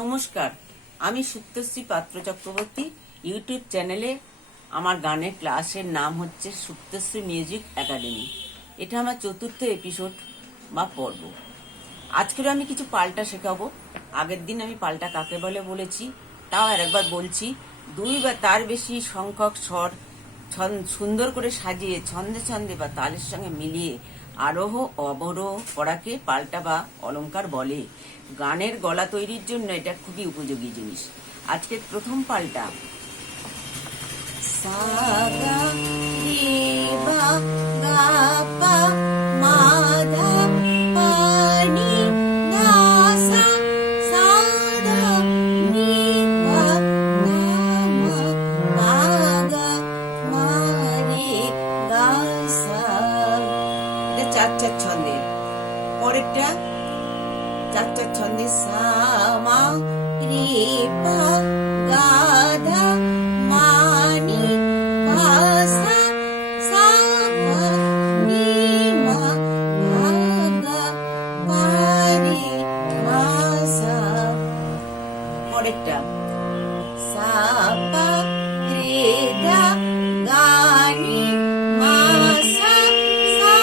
নমস্কার, আমি সুপ্তশ্রী পাত্র চক্রবর্তী। ইউটিউব চ্যানেলে আমার গানের ক্লাসের নাম হচ্ছে সুপ্তশ্রী মিউজিক একাডেমি। এটা আমার চতুর্থ এপিসোড বা পর্ব। আজকের আমি কিছু পাল্টা শেখাবো। আগের দিন আমি পাল্টা কাকে বলে বলেছি, তাও আরেকবার বলছি। দুই বা তার বেশি সংখ্যক স্বর সুন্দর করে সাজিয়ে ছন্দে ছন্দে বা তালের সঙ্গে মিলিয়ে আরোহ অবরোহ করাকে পাল্টা বা অলংকার বলে। গানের গলা তৈরির জন্য এটা খুবই উপযোগী জিনিস। আজকের প্রথম পাল্টা সা গা রে বা গা পা মা ধা পা নি ধা সা সা ধা নি পা ধা মা পা গা মা রে গা সা। এটা চার চার ছন্দে। পরেরটা চার চার ছন্দে সা মা রে পা গা ধা মা নি পা সা সা পা নি মা পা গা পা রে মা সা। পরেরটা সা পা রে ধা গা নি মা সা সা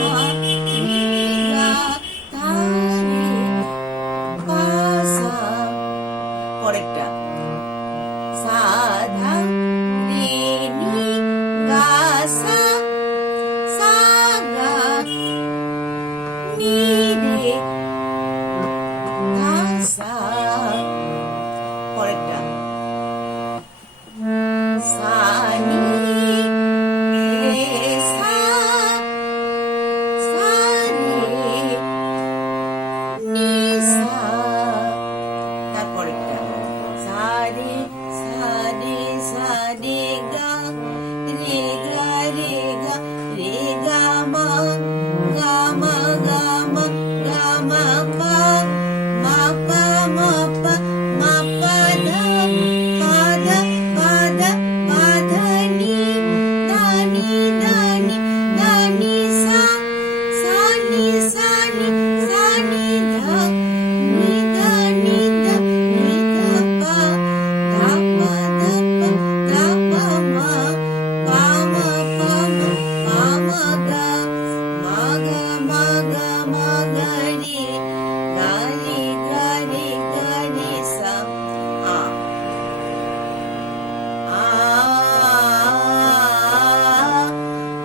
মা নি গা ধা রে পা সা। পরেরটা সা ধা রে নি গা সা সা গা নি রে গা সা। পরেরটা সা নি রে সা সা রে নি সা। তারপরেরটা সা রে সা রে সা রে গা রে গা রে গা রে গা মা গা মা গা মা গা মা পা মা পা মা পা মা পা ধা পা ধা পা ধা পা ধা নি ধা নি ধা নি ধা নি সা সা নি সা নি সা নি ধা নি ধা নি ধা নি ধা পা ধা পা ধা পা ধা পা মা পা মা পা মা পা মা গা মা গা মা গা মা গা রে গা রে গা রে গা রে সা। আ আ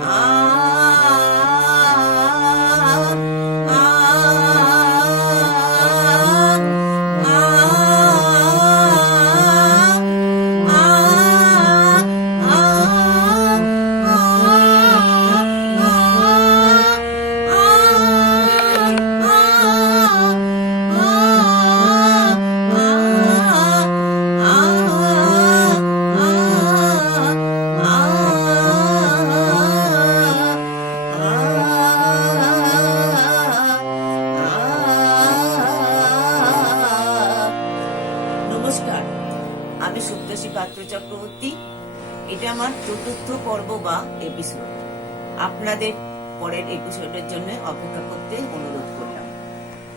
আ নমস্কার, আমি সুপ্তশ্রী পাত্র চক্রবর্তী। এটা আমার চতুর্থ পর্ব বা এপিসোড। আপনাদের পরের এপিসোডের জন্য অপেক্ষা করতে অনুরোধ করি।